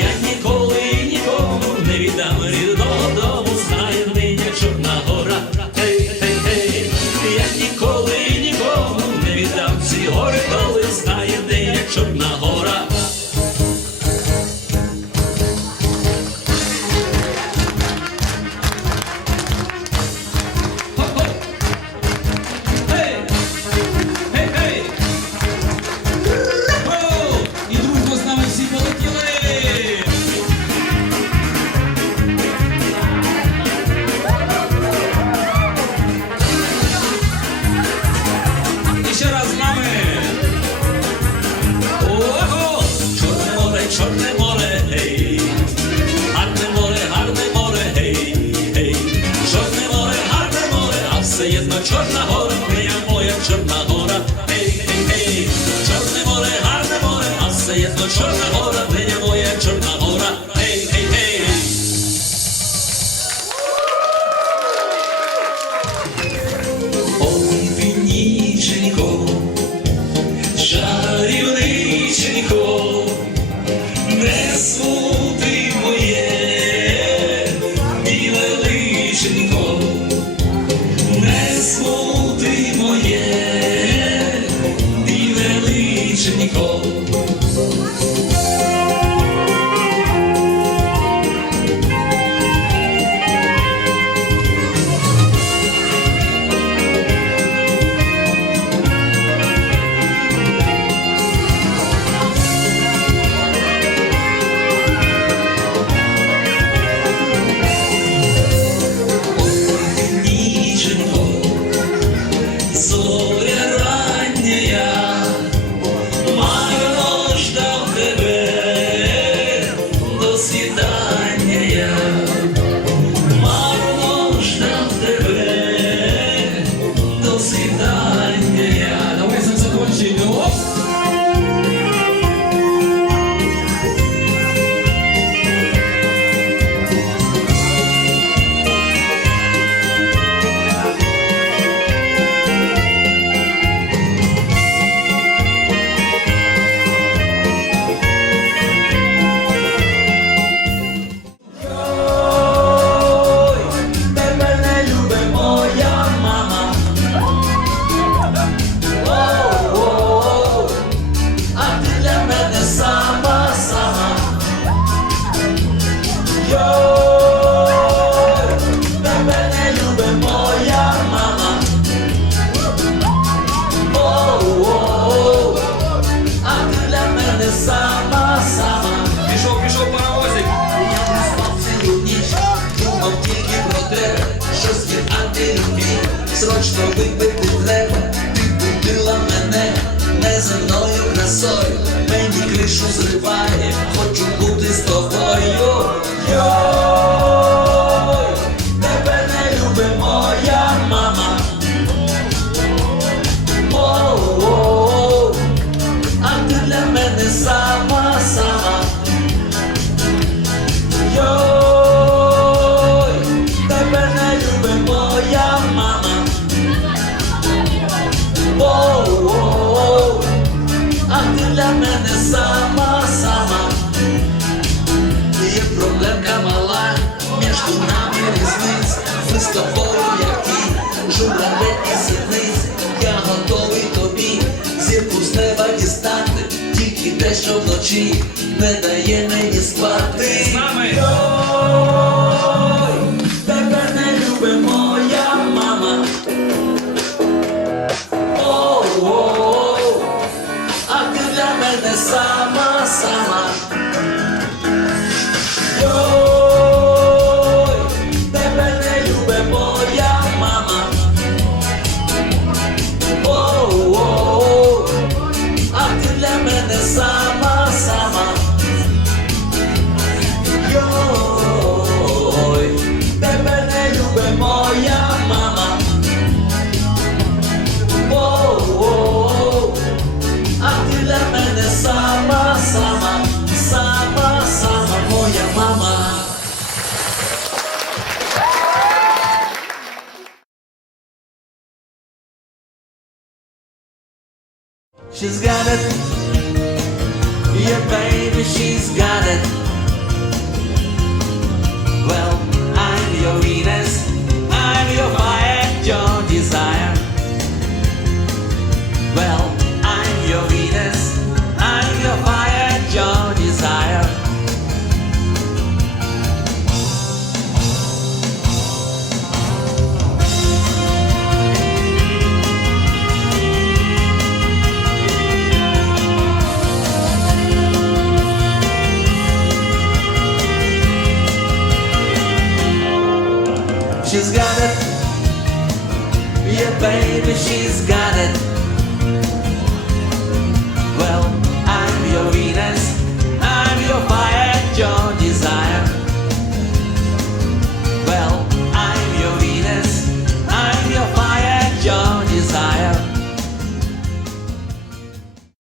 Я ніколи нікому не віддам додому. Знаєми, як чорна гора. Гей, гей, гей, я ніколи нікому не віддам сьогодні, коли стаєний, як Чорна гора. чорна гора, диня моя чорна. моїй любі, срочно випити треба, ти купила мене неземною красою, мені кришу зриває, хочу бути з тобою. Йой, тебе не любить моя мама. -о -о. А ти для мене сама. сама, сама, є проблемка мала, між нами різниць, ми з тобою, як і журавель і синиць, я готовий тобі, зірку з неба дістати, тільки те, що вночі не дає мені спати. nossa mão. She's got it. Yeah, baby, she's She's got it. Yeah, baby, she's got it.